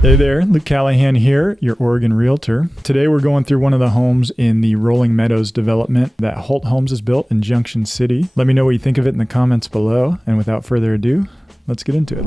Hey there, Luke Callahan here, your Oregon realtor. Today we're going through one of the homes in the Rolling Meadows development that Holt Homes has built in Junction City. Let me know what you think of it in the comments below, and without further ado, let's get into it.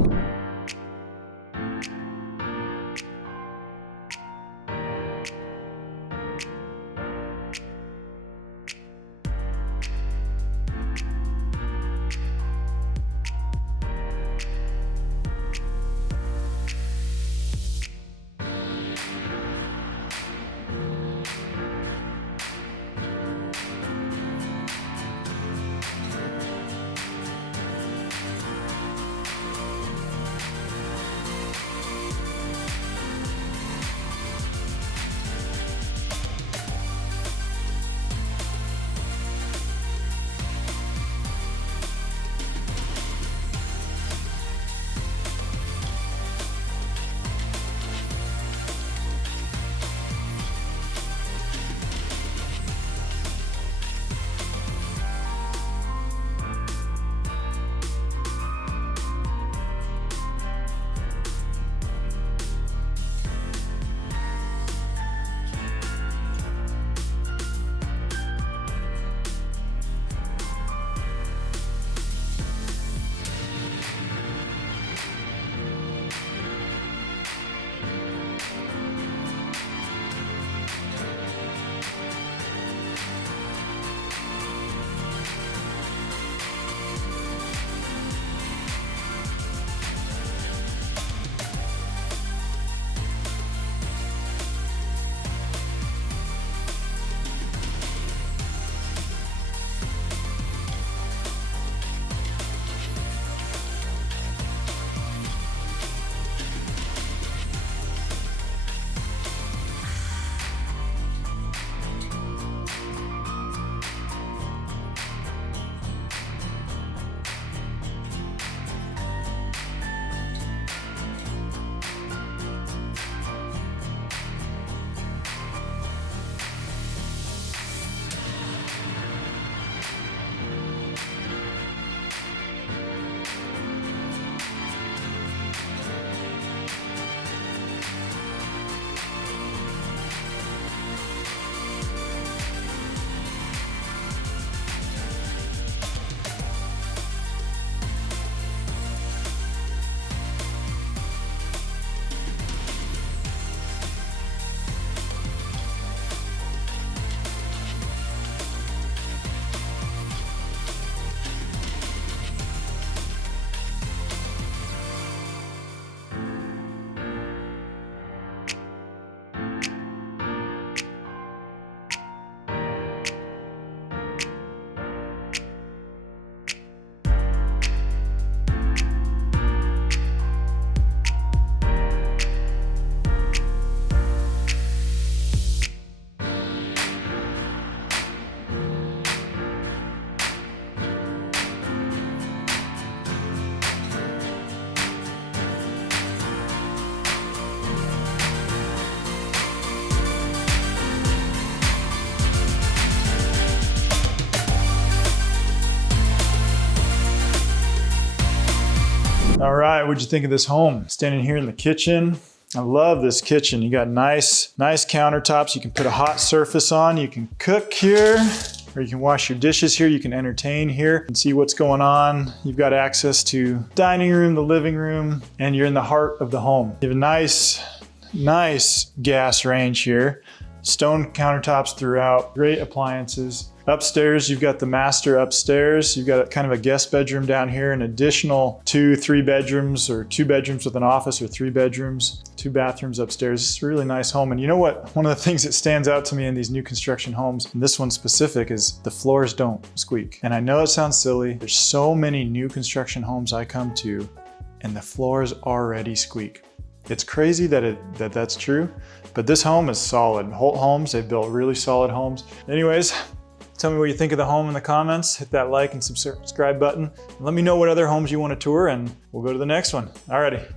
All right, what'd you think of this home? Standing here in the kitchen. I love this kitchen. You got nice countertops. You can put a hot surface on. You can cook here, or you can wash your dishes here. You can entertain here and see what's going on. You've got access to dining room, the living room, and you're in the heart of the home. You have a nice gas range here. Stone countertops throughout, great appliances. Upstairs, you've got the master upstairs. You've got kind of a guest bedroom down here, an additional 2-3 bedrooms, or 2 bedrooms with an office, or 3 bedrooms, 2 bathrooms upstairs. It's a really nice home. And you know what? One of the things that stands out to me in these new construction homes, and this one specific, is the floors don't squeak. And I know it sounds silly. There's so many new construction homes I come to, and the floors already squeak. It's crazy that that's true, but this home is solid. Holt Homes, they've built really solid homes. Anyways, tell me what you think of the home in the comments. Hit that like and subscribe button. Let me know what other homes you want to tour, and we'll go to the next one. Alrighty.